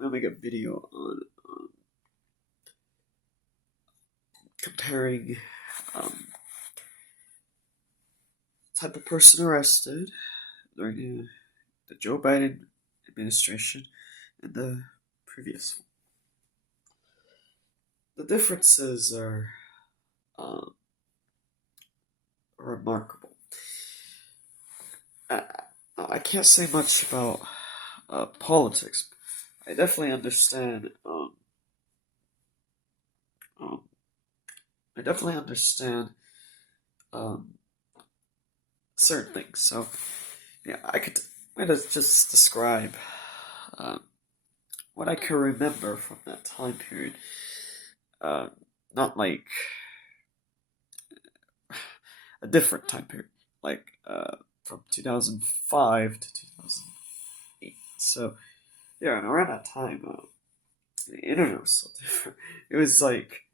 gonna make a video on comparing type of person arrested during the Joe Biden administration and the previous one. The differences are remarkable. I can't say much about politics. I definitely understand. I definitely understand certain things. So, yeah, I'm gonna just describe what I can remember from that time period. Not like a different time period, like from 2005 to 2008. So, yeah, and around that time, the internet was so different. It was like,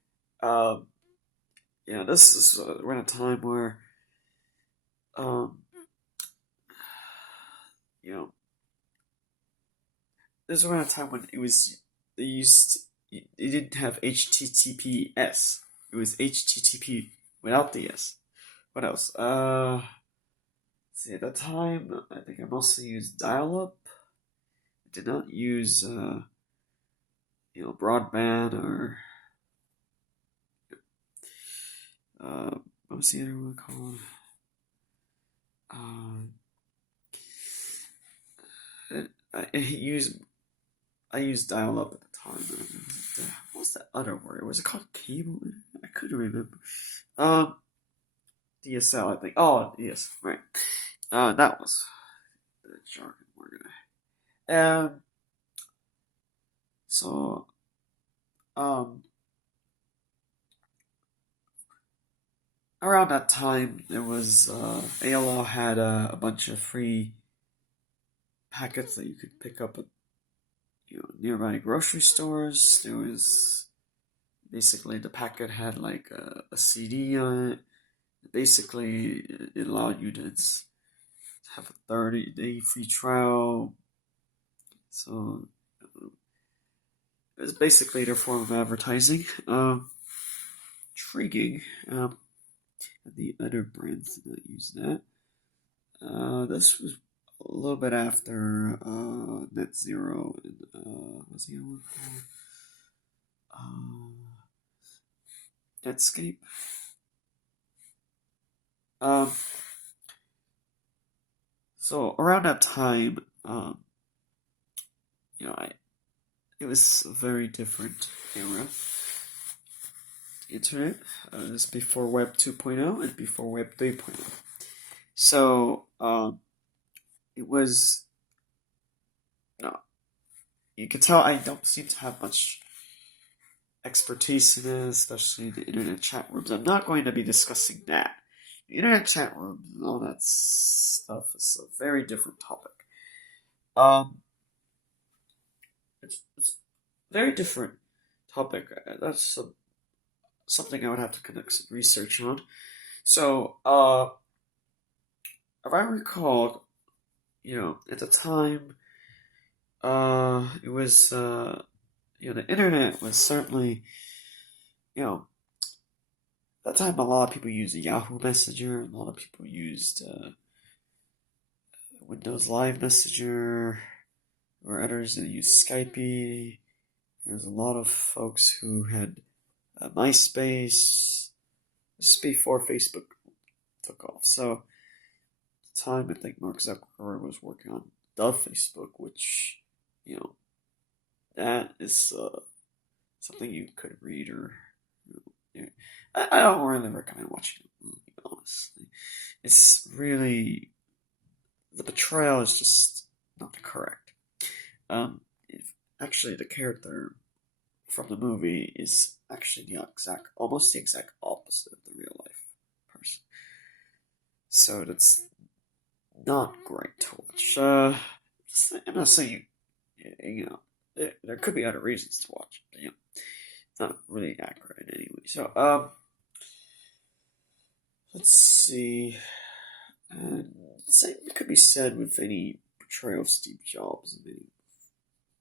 this is around a time where, you know, this was around a time when they didn't have HTTPS. It was HTTP without the S. What else? See, at that time, I think I mostly used dial-up. I did not use, broadband or, what was the other one called? I used dial-up at the time. What was that other word? Was it called cable? I couldn't remember. DSL, I think. Oh, yes, right. That was the jargon word. So, around that time, there was AOL had a bunch of free packets that you could pick up at nearby grocery stores. There was basically the packet had like a CD on it. Basically, it allowed you to have a 30-day free trial. So it was basically their form of advertising. Intriguing. The other brands did not use that. This was a little bit after Net Zero and what's the other one called? Netscape. So around that time, it was a very different era. The internet is before Web 2.0 and before Web 3.0. So it was. You can tell I don't seem to have much expertise in this, especially in the internet chat rooms. I'm not going to be discussing that. The internet chat rooms and all that stuff is a very different topic. It's a very different topic. That's something I would have to conduct some research on. So, if I recall, at the time, it was, the internet was certainly, at that time a lot of people used Yahoo Messenger, a lot of people used Windows Live Messenger, or others that used Skype. There's a lot of folks who had MySpace. This is before Facebook took off. So, at the time, I think Mark Zuckerberg was working on the Facebook, which, that is something you could read or. I don't really recommend watching the movie, honestly. It's really. The portrayal is just not correct. Actually, the character from the movie is actually almost the exact opposite of the real life person. So that's not great to watch. I'm not saying there could be other reasons to watch it, but it's not really accurate in any way. So let's see. It could be said with any portrayal of Steve Jobs in any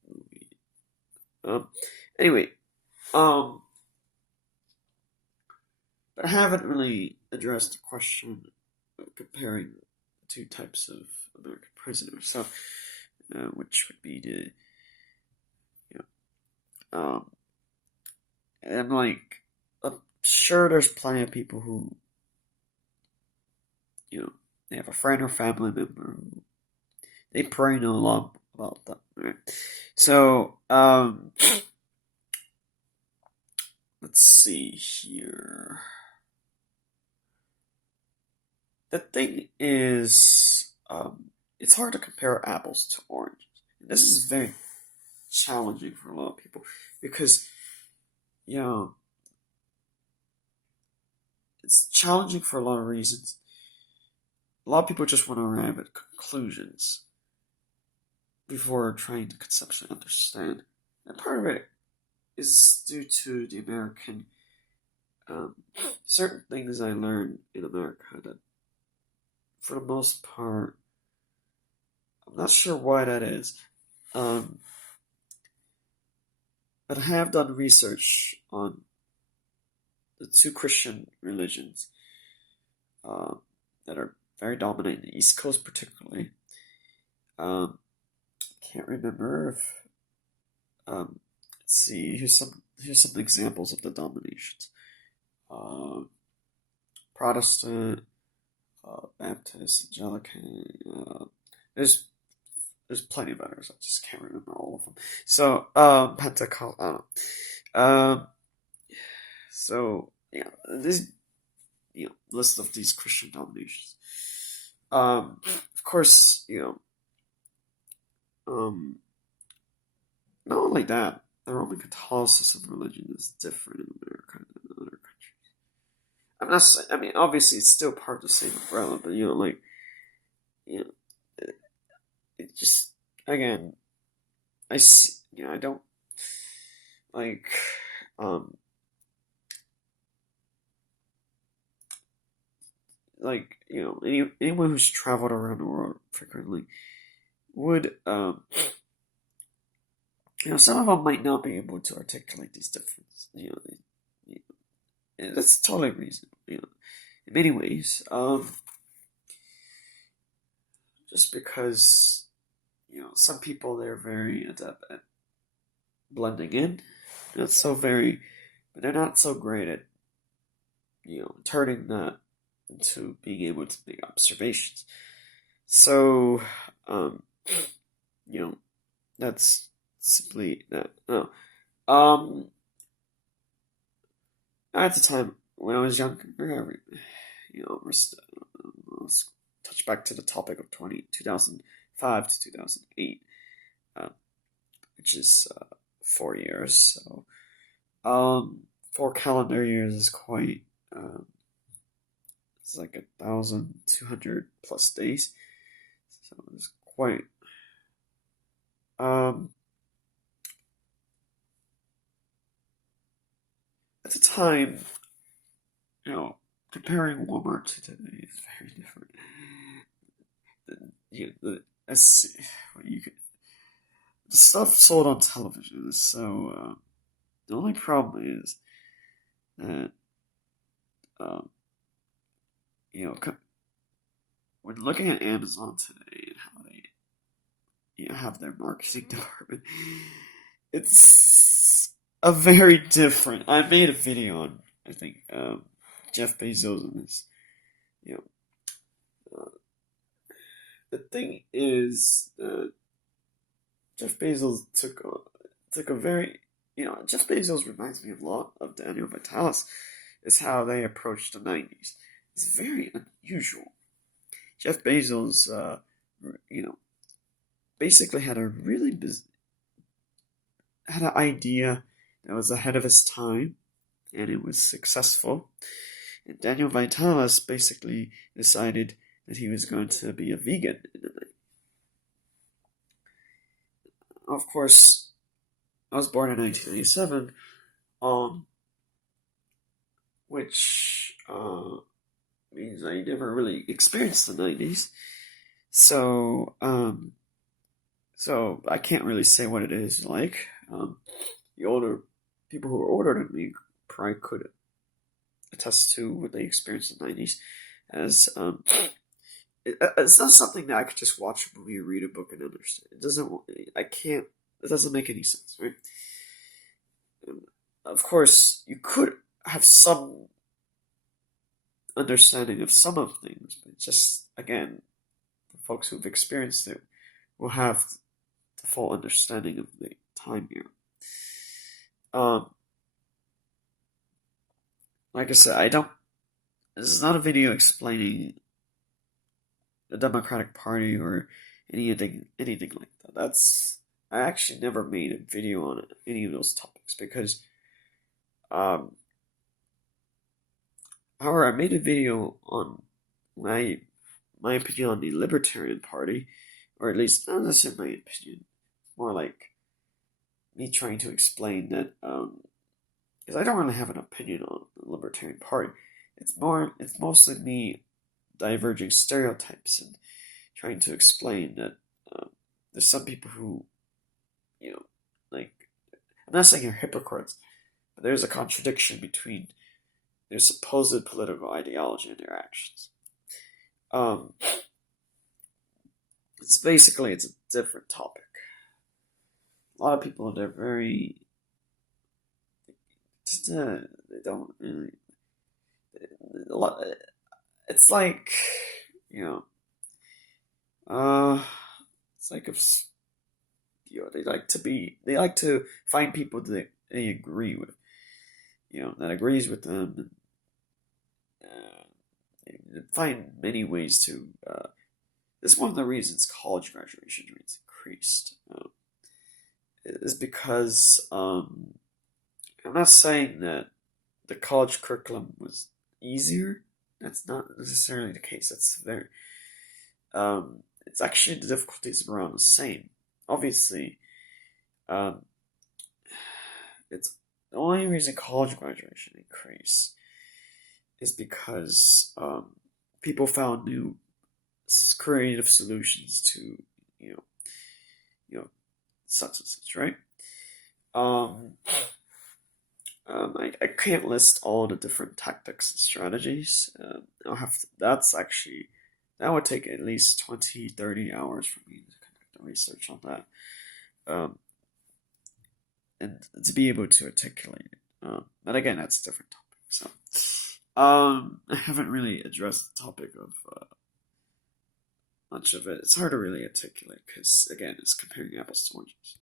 movie. Um, anyway, um, but I haven't really addressed the question of comparing the two types of American prisoners. So, which would be the, you and like, I'm sure there's plenty of people who, they have a friend or family member who they probably know a lot about that. Right? So, let's see here. The thing is, it's hard to compare apples to oranges. This is very challenging for a lot of people because, you know, it's challenging for a lot of reasons. A lot of people just want to arrive at conclusions before trying to conceptually understand. And part of it is due to the American, certain things I learned in America that, for the most part, I'm not sure why that is. But I have done research on the two Christian religions that are very dominant in the East Coast, particularly. Can't remember if. Let's see. Here's some examples of the dominations. Protestant, Baptist, Anglican. There's plenty of others. I just can't remember all of them. So, Pentecost. I don't know. So yeah, this list of these Christian dominations. Of course, not only that, the Roman Catholicism religion is different in America than in other countries. I'm not saying. I mean, obviously, it's still part of the same umbrella, but it just again, I see. I don't like. Anyone who's traveled around the world frequently would some of them might not be able to articulate these differences. That's totally reasonable. In many ways, just because some people, they're very adept at blending in. But they're not so great at turning that into being able to make observations. So, that's simply that. No. At the time when I was younger, let's touch back to the topic of 2005 to 2008, which is 4 years. So, 4 calendar years is quite. It's like 1,200 plus days, so it's quite. At the time, comparing Walmart to today is very different. The stuff sold on television is so. The only problem is that when looking at Amazon today and how they have their marketing department, it's a very different. I made a video on, I think, Jeff Bezos and his, the thing is, Jeff Bezos took a very, Jeff Bezos reminds me a lot of Daniel Vitalis, is how they approached the 90s. It's very unusual. Jeff Bezos, basically had had an idea that was ahead of his time, and it was successful. And Daniel Vitalis basically decided that he was going to be a vegan in the night. Of course, I was born in 1997, which means I never really experienced the 90s. So I can't really say what it is like. The older people who were older than me probably could attest to what they experienced in the 90s as it's not something that I could just watch a movie or read a book and understand. It doesn't make any sense, right? And of course, you could have some understanding of some of things, but just, again, the folks who've experienced it will have the full understanding of the time here. Like I said, this is not a video explaining the Democratic Party or anything like that. I actually never made a video on any of those topics because, however, I made a video on my opinion on the Libertarian Party, or at least not necessarily my opinion, more like me trying to explain that, because I don't really have an opinion on the Libertarian Party. It's mostly me diverging stereotypes and trying to explain that there's some people who, like, I'm not saying they're hypocrites, but there's a contradiction between their supposed political ideology and their actions. It's a different topic. A lot of people, they're very, they don't really, it's like, it's like if, they like to find people that they agree with, that agrees with them, and find many ways to, this is one of the reasons college graduation rates increased, is because, I'm not saying that the college curriculum was easier. That's not necessarily the case. It's actually the difficulties around the same. Obviously, it's the only reason college graduation increased is because people found new creative solutions to such and such, right? I can't list all the different tactics and strategies. That would take at least 20, 30 hours for me to conduct the research on that. And to be able to articulate it. But again, that's a different topic. So, I haven't really addressed the topic of much of it. It's hard to really articulate because, again, it's comparing apples to oranges.